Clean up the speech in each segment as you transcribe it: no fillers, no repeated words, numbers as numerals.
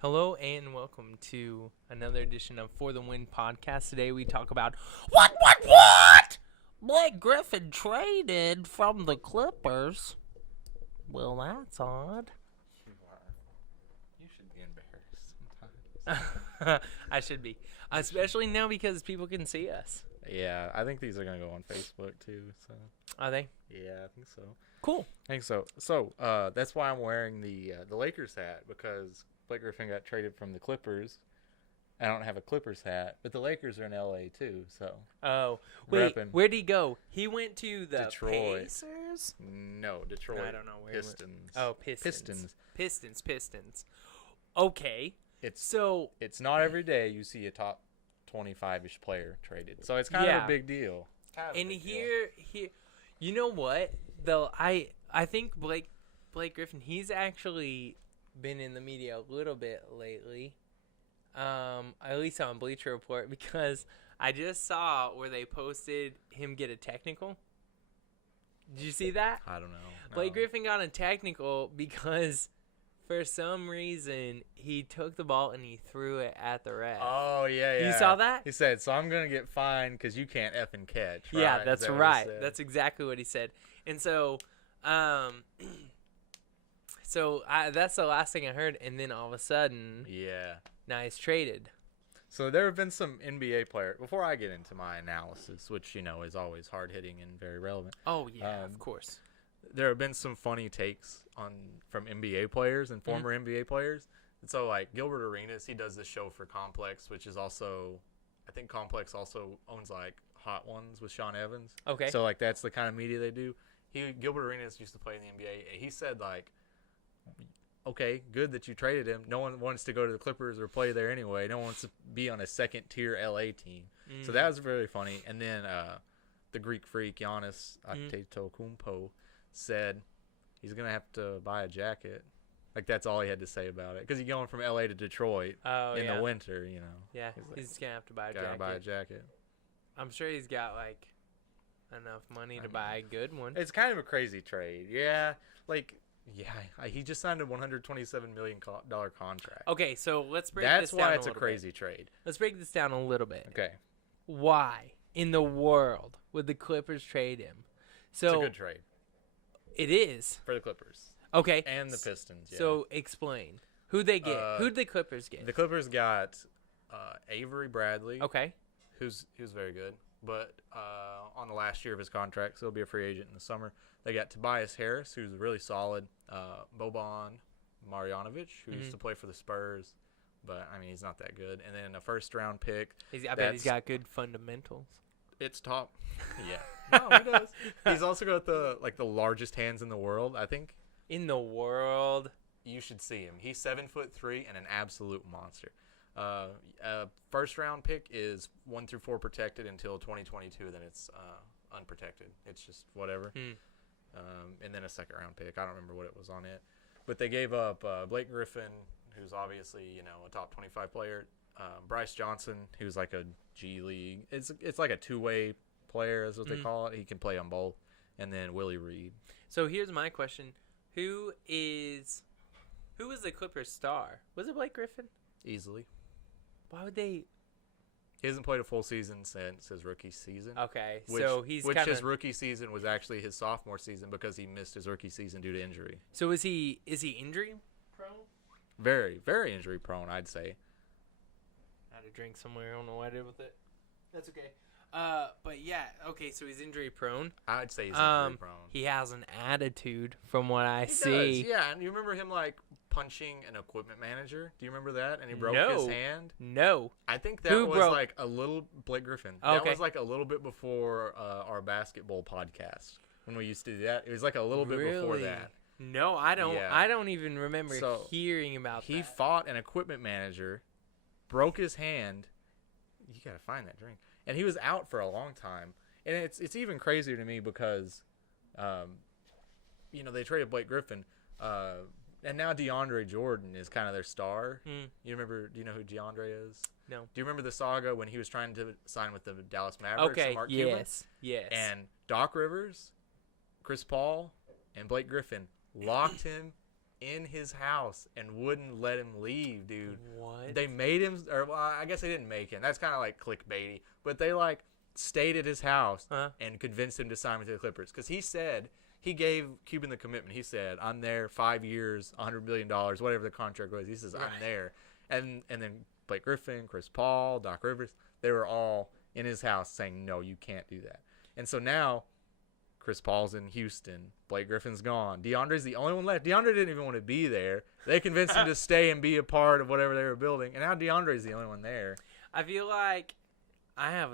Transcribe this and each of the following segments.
Hello and welcome to another edition of For the Win Podcast. Today we talk about what? Blake Griffin traded from the Clippers. Well, that's odd. You should be embarrassed sometimes. I should be. Especially now because people can see us. Yeah, I think these are going to go on Facebook too. So. Are they? Yeah, I think so. Cool. I think so. So that's why I'm wearing the Lakers hat, because Blake Griffin got traded from the Clippers. I don't have a Clippers hat, but the Lakers are in LA too. So. Oh, wait. Reppin'. Where'd he go? He went to the Detroit. Pacers? No, Detroit. I don't know where Pistons. he went. Oh, Pistons. Okay. It's not every day you see a top 25-ish player traded. So it's kind of a big deal. And here, you know what? Though I think Blake Griffin, he's actually been in the media a little bit lately. At least on Bleacher Report, because I just saw where they posted him get a technical. Did you see that? I don't know. No. Blake Griffin got a technical because for some reason he took the ball and he threw it at the ref. Oh, yeah. You saw that? He said, so I'm going to get fined because you can't effing catch. Right? Yeah, that's right. That's exactly what he said. And so, that's the last thing I heard. And then all of a sudden, now he's traded. So there have been some NBA players. Before I get into my analysis, which, is always hard-hitting and very relevant. Oh, yeah, of course. There have been some funny takes from NBA players and former NBA players. And so, like, Gilbert Arenas, he does this show for Complex, which is also, I think Complex also owns, like, Hot Ones with Sean Evans. Okay. So, like, that's the kind of media they do. Gilbert Arenas used to play in the NBA. He said, like, okay, good that you traded him. No one wants to go to the Clippers or play there anyway. No one wants to be on a second-tier LA team. So that was very funny. And then the Greek freak, Giannis Antetokounmpo, said he's going to have to buy a jacket. Like, that's all he had to say about it. Because he's going from LA to Detroit in the winter, Yeah, he's going to have to buy a jacket. Gotta buy a jacket. I'm sure he's got, like, enough money to buy a good one. It's kind of a crazy trade. Yeah, he just signed a $127 million contract. Okay, so let's break this down. That's why it's a crazy trade. Let's break this down a little bit. Okay. Why in the world would the Clippers trade him? So it's a good trade. It is. For the Clippers. Okay. And the Pistons, yeah. So explain. Who'd they get? Who'd the Clippers get? The Clippers got Avery Bradley. Okay. He was very good. But on the last year of his contract, so he'll be a free agent in the summer. They got Tobias Harris, who's really solid. Boban Marjanovic, who used to play for the Spurs. But, he's not that good. And then a first-round pick. I bet he's got good fundamentals. It's top. Yeah. No, he does. He's also got the largest hands in the world, I think. In the world? You should see him. He's 7'3" and an absolute monster. First-round pick is 1 through 4 protected until 2022. Then it's unprotected. It's just whatever. And then a second-round pick. I don't remember what it was on it. But they gave up Blake Griffin, who's obviously a top 25 player. Bryce Johnson, who's like a G League. It's like a two-way player, is what they call it. He can play on both. And then Willie Reed. So here's my question: Who is the Clippers star? Was it Blake Griffin? Easily. Why would they? He hasn't played a full season since his rookie season. Okay, so he's his rookie season was actually his sophomore season because he missed his rookie season due to injury. So is he injury prone? Very, very injury prone, I'd say. I had a drink somewhere. I don't know what I did with it. That's okay. But yeah, okay. So he's injury prone. I'd say he's injury prone. He has an attitude, from what I see. Does, yeah. And you remember him punching an equipment manager? Do you remember that? And he broke his hand? No. I think that was a little Blake Griffin. Okay. That was a little bit before our Basketbull Podcast when we used to do that. It was a little bit before that. No, I don't. Yeah. I don't even remember hearing about that. He fought an equipment manager, broke his hand. You gotta find that drink. And he was out for a long time. And it's even crazier to me because, they traded Blake Griffin. And now DeAndre Jordan is kind of their star. Do you know who DeAndre is? No. Do you remember the saga when he was trying to sign with the Dallas Mavericks? Okay, Mark Cuban? Yes. And Doc Rivers, Chris Paul, and Blake Griffin locked him in his house and wouldn't let him leave, dude. What? They made him, or well, I guess they didn't make him. That's kind of like clickbaity. But they like stayed at his house and convinced him to sign with the Clippers because he said he gave Cuban the commitment. He said, "I'm there 5 years, $100 million, whatever the contract was." He says, "I'm there," and then Blake Griffin, Chris Paul, Doc Rivers, they were all in his house saying, "No, you can't do that." And so now Chris Paul's in Houston. Blake Griffin's gone. DeAndre's the only one left. DeAndre didn't even want to be there. They convinced him to stay and be a part of whatever they were building. And now DeAndre's the only one there. I feel like I have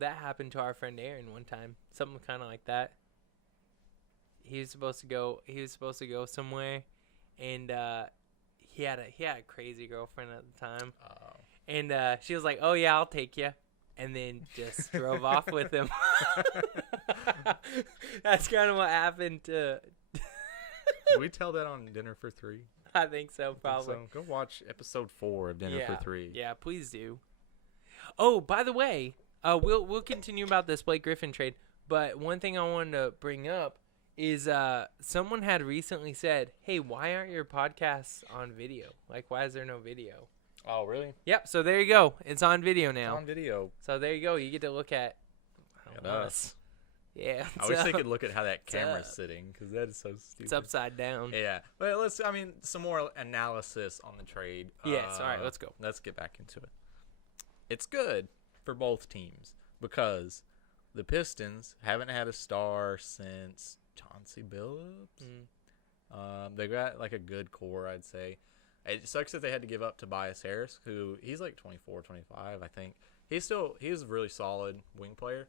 that happened to our friend Aaron one time. Something kind of like that. He was supposed to go somewhere, and he had a crazy girlfriend at the time. And she was like, "Oh yeah, I'll take you." And then just drove off with him. That's kind of what happened to. Did we tell that on Dinner for Three? I think so, probably. So go watch episode 4 of Dinner for Three. Yeah, please do. Oh, by the way, we'll continue about this Blake Griffin trade. But one thing I wanted to bring up is someone had recently said, "Hey, why aren't your podcasts on video? Like, why is there no video?" Oh, really? Yep. So there you go. It's on video now. It's on video. So there you go. You get to look at us. Yeah. I wish they could look at how that camera's sitting because that is so stupid. It's upside down. Yeah. But some more analysis on the trade. Yes. All right. Let's go. Let's get back into it. It's good for both teams because the Pistons haven't had a star since Chauncey Billups. They got like a good core, I'd say. It sucks that they had to give up Tobias Harris, who he's like 24, 25, I think. He's a really solid wing player,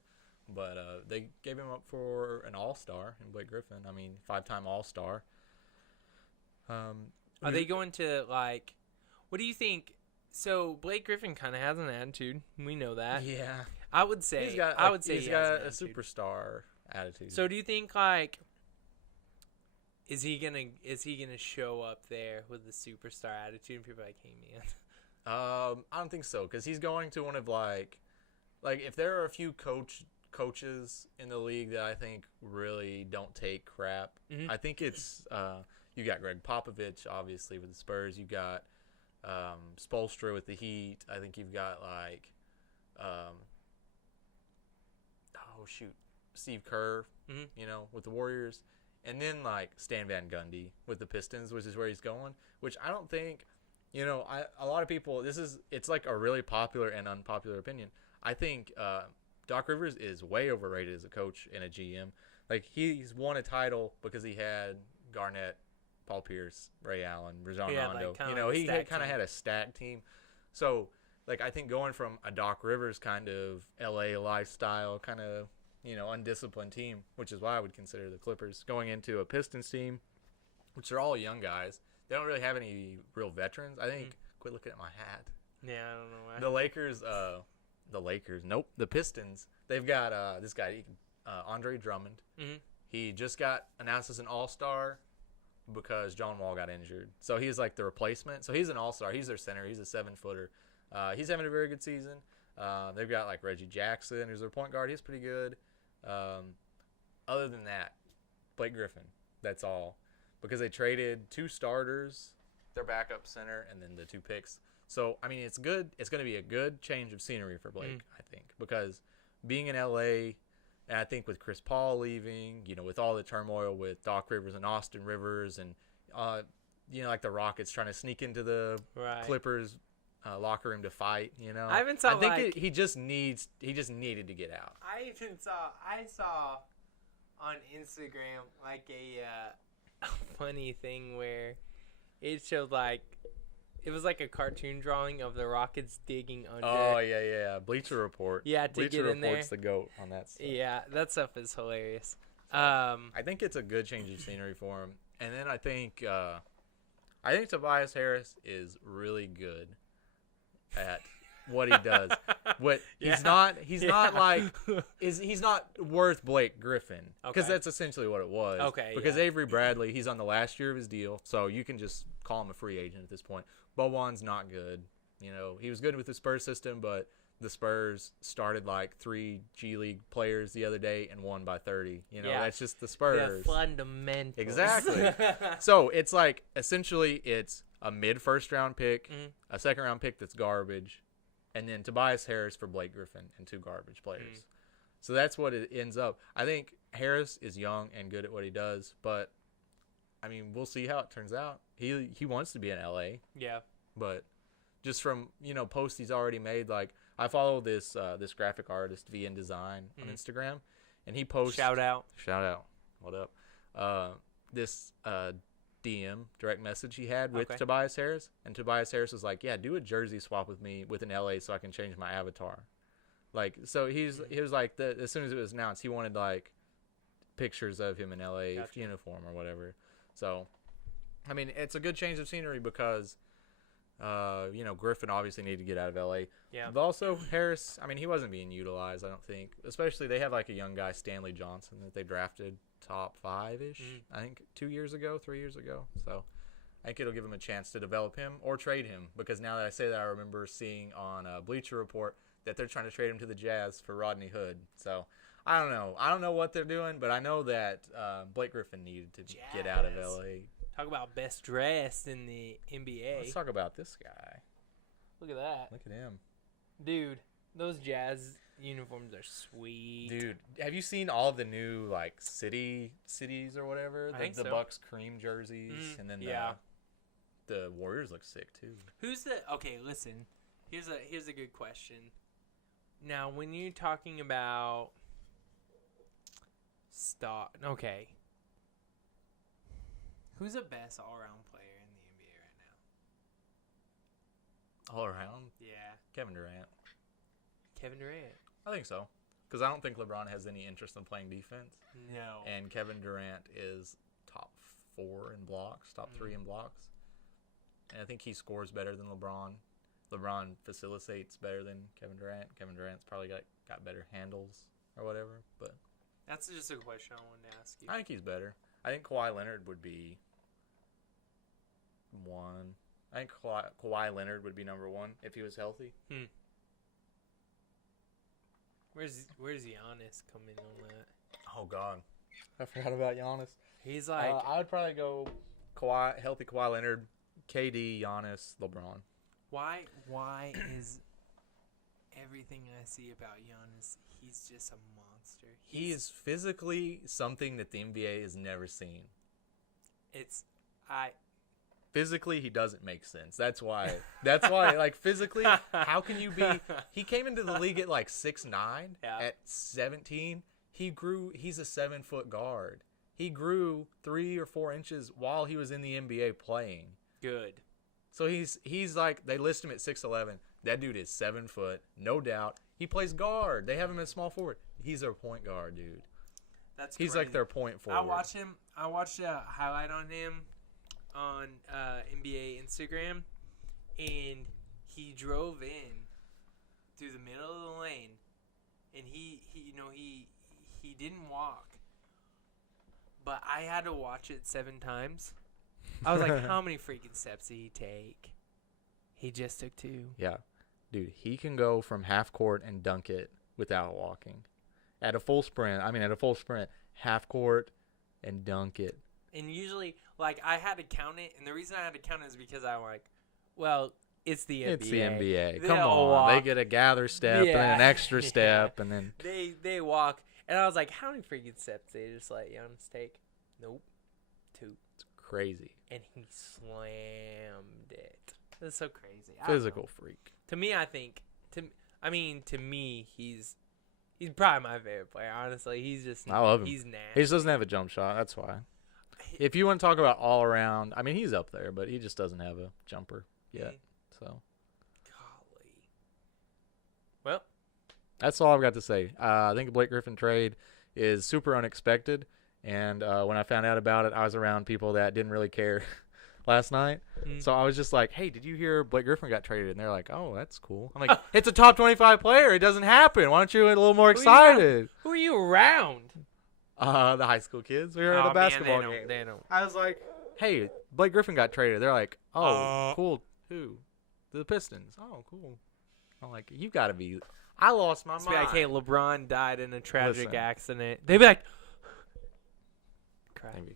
but they gave him up for an all-star in Blake Griffin. I mean, 5-time all-star. Are they going to, like, what do you think? So Blake Griffin kind of has an attitude. We know that. Yeah. I would say he's got a superstar attitude. So do you think, like, Is he gonna show up there with the superstar attitude and people are like, "Hey man"? I don't think so because he's going to one of like if there are a few coaches in the league that I think really don't take crap. I think it's you got Greg Popovich obviously with the Spurs. You got Spoelstra with the Heat. I think you've got like Steve Kerr, with the Warriors. And then, like, Stan Van Gundy with the Pistons, which is where he's going, which I don't think, a lot of people, it's like a really popular and unpopular opinion. I think Doc Rivers is way overrated as a coach and a GM. Like, he's won a title because he had Garnett, Paul Pierce, Ray Allen, Rajon Rondo. Like, he kind of had a stacked team. So, like, I think going from a Doc Rivers kind of LA lifestyle kind of, undisciplined team, which is why I would consider the Clippers, going into a Pistons team, which are all young guys. They don't really have any real veterans. I think, quit looking at my hat. Yeah, I don't know why. The Pistons, they've got this guy, Andre Drummond. He just got announced as an all-star because John Wall got injured. So he's like the replacement. So he's an all-star. He's their center. He's a 7-footer. He's having a very good season. They've got like Reggie Jackson, who's their point guard. He's pretty good. Other than that, Blake Griffin. That's all. Because they traded 2 starters, their backup center, and then the 2 picks. So, I mean, it's good. It's going to be a good change of scenery for Blake, I think. Because being in L.A., and I think with Chris Paul leaving, with all the turmoil with Doc Rivers and Austin Rivers and, like the Rockets trying to sneak into the Clippers locker room to fight, I think he just needed to get out. I saw on Instagram like a funny thing where it showed like it was like a cartoon drawing of the Rockets digging under. Oh yeah. Bleacher Report. Yeah, to Bleacher get in there. Report's the GOAT on that stuff. Yeah, that stuff is hilarious. I think it's a good change of scenery for him. And then I think Tobias Harris is really good at what he does. He's not worth Blake Griffin because that's essentially what it was. Okay. Because Avery Bradley, he's on the last year of his deal, so you can just call him a free agent at this point. Boban's not good. He was good with the Spurs system, but the Spurs started like 3 G League players the other day and won by 30. You know, that's just the Spurs. The fundamentals. Exactly. So it's like essentially it's a mid first round pick, a second round pick that's garbage, and then Tobias Harris for Blake Griffin and 2 garbage players. So that's what it ends up. I think Harris is young and good at what he does, but I mean, we'll see how it turns out. He wants to be in LA. Yeah. But just from, posts he's already made, like I follow this graphic artist VN Design on Instagram, and he posts Shout out. What up? This DM direct message he had with Tobias Harris, and Tobias Harris was like, "Yeah, do a jersey swap with me within LA so I can change my avatar." Like, so he was like, as soon as it was announced, he wanted like pictures of him in LA uniform or whatever. So, I mean, it's a good change of scenery because, Griffin obviously needed to get out of LA. Yeah. But also Harris, I mean, he wasn't being utilized, I don't think. Especially they have like a young guy, Stanley Johnson, that they drafted top 5-ish, I think 3 years ago. So I think it'll give him a chance to develop him or trade him, because now that I say that, I remember seeing on Bleacher Report that they're trying to trade him to the Jazz for Rodney Hood. So I don't know. I don't know what they're doing, but I know that Blake Griffin needed to get out of LA. Talk about best dressed in the NBA. Let's talk about this guy. Look at that. Look at him. Dude, those Jazz uniforms are sweet. Dude, have you seen all of the new like cities or whatever? I think the so. Bucks cream jerseys, and then the Warriors look sick too. Okay, listen. Here's a good question. Now, when you're talking about okay. Who's the best all-around player in the NBA right now? All around? Yeah. Kevin Durant. I think so. Because I don't think LeBron has any interest in playing defense. No. And Kevin Durant is top 4 in blocks, top 3 in blocks. And I think he scores better than LeBron. LeBron facilitates better than Kevin Durant. Kevin Durant's probably got better handles or whatever. But that's just a question I wanted to ask you. I think he's better. I think Kawhi Leonard would be 1. I think Kawhi Leonard would be number 1 if he was healthy. Where's Giannis coming on that? Oh God, I forgot about Giannis. He's like I would probably go healthy Kawhi Leonard, KD, Giannis, LeBron. Why is everything I see about Giannis, he's just a monster. He is physically something that the NBA has never seen. Physically, he doesn't make sense. That's why, like, physically, how can you be... He came into the league at, like, 6'9". Yeah. At 17, he's a 7-foot guard. He grew 3 or 4 inches while he was in the NBA playing. Good. So he's like, they list him at 6'11". That dude is 7 foot, no doubt. He plays guard. They have him as small forward. He's their point guard, dude. He's like their point forward. I watched a highlight on him on NBA Instagram, and he drove in through the middle of the lane, and he didn't walk, but I had to watch it 7 times. I was like, how many freaking steps did he take? He just took 2. Yeah, dude, he can go from half court and dunk it without walking. At a full sprint, half court and dunk it. And usually, like, I had to count it, and the reason I had to count it is because I'm like, well, it's the NBA. It's the NBA. They Come on. walk. They get a gather step and an extra step, and then... They walk. And I was like, how many freaking steps did they just let Giannis take? Nope. 2. It's crazy. And he slammed it. That's so crazy. Physical freak. To me, he's probably my favorite player, honestly. He's just... I love him. He's nasty. He just doesn't have a jump shot. That's why. If you want to talk about all around, I mean, he's up there, but he just doesn't have a jumper yet. So, golly. Well, that's all I've got to say. I think the Blake Griffin trade is super unexpected, and when I found out about it, I was around people that didn't really care last night. So I was just like, "Hey, did you hear Blake Griffin got traded?" And they're like, "Oh, that's cool." I'm like, "It's a top 25 player. It doesn't happen. Why don't you get a little more excited?" Who are you around? The high school kids. We were at a basketball game. They don't. I was like, "Hey, Blake Griffin got traded." They're like, "Oh, cool. Who? The Pistons. Oh, cool." I'm like, you got to be. I lost my It's mind. like, hey, LeBron died in a tragic Listen. accident. They'd be like, cry. Maybe.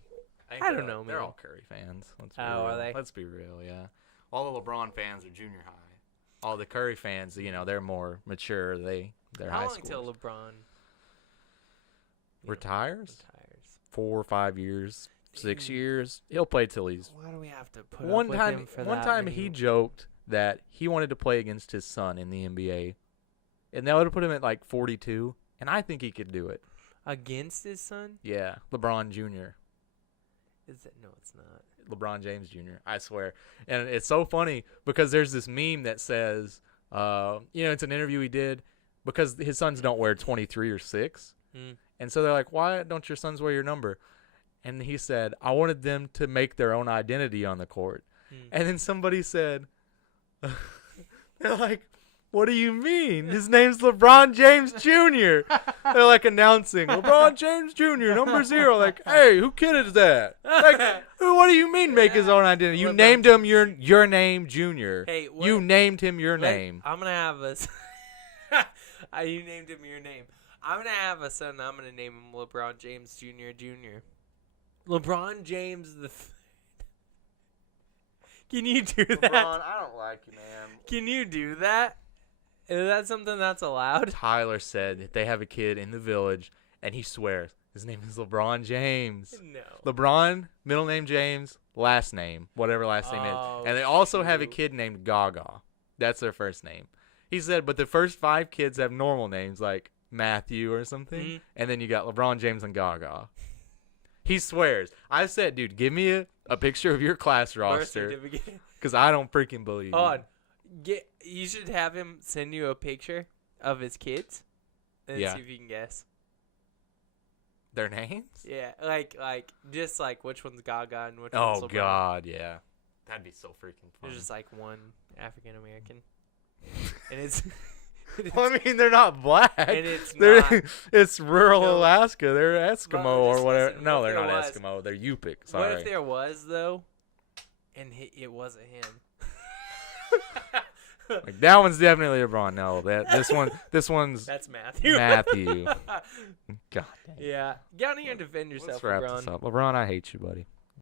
I don't know, They're man. all Curry fans. Let's be Oh, real. are they? Let's be real, yeah. All the LeBron fans are junior high. All the Curry fans, they're more mature. They're How high long school. till LeBron Retires? retires? 4 or 5 years, 6 Dude. years. He'll play till he's. Why do we have to put One up with time, him for one that time many- he joked that he wanted to play against his son in the NBA, and that would have put him at like 42. And I think he could do it. against his son? Yeah, LeBron Jr. Is it? No, it's not. LeBron James Jr. I swear. And it's so funny because there's this meme that says, it's an interview he did because his sons don't wear 23 or 6. Mm. And so they're like, why don't your sons wear your number? And he said, I wanted them to make their own identity on the court. Mm. And then somebody said, they're like, what do you mean? His name's LeBron James Jr. They're like announcing LeBron James Jr. number 0. Like, hey, who kid is that? Like, what do you mean make his own identity? You LeBron named him your name, Junior. Hey, what- you named him your Wait, name. I'm gonna have a. You named him your name. I'm gonna have a son. I'm gonna name him LeBron James Jr. Jr. LeBron James the. Can you do that? I don't like you, man. Can you do that? Is that something that's allowed? Tyler said that they have a kid in the village, and he swears his name is LeBron James. No. LeBron, middle name James, last name, whatever last name Oh, is. And they also have a shoot. kid named Gaga. That's their first name. He said, but the first 5 kids have normal names like Matthew or something. Mhm. And then you got LeBron James and Gaga. He swears. I said, dude, give me a picture of your class Birth roster certificate. because I don't freaking believe Hold you. on. You should have him send you a picture of his kids, and Yeah. see if you can guess. Their names? Yeah, like just like which one's Gaga and which Oh, one's LeBron. God, yeah. That'd be so freaking fun. There's just like one African American, and it's. Well, I mean, they're not black. And it's They're not- it's rural No. Alaska. They're Eskimo Well, or just whatever. listen, No, what they're if not there Eskimo. They're Yupik. What Sorry. if there was though, and it wasn't him? Like, that one's definitely LeBron. No, this one's That's Matthew. Matthew. God dang. Yeah, get on here and defend Let's yourself, wrap LeBron. this up. LeBron, I hate you, buddy.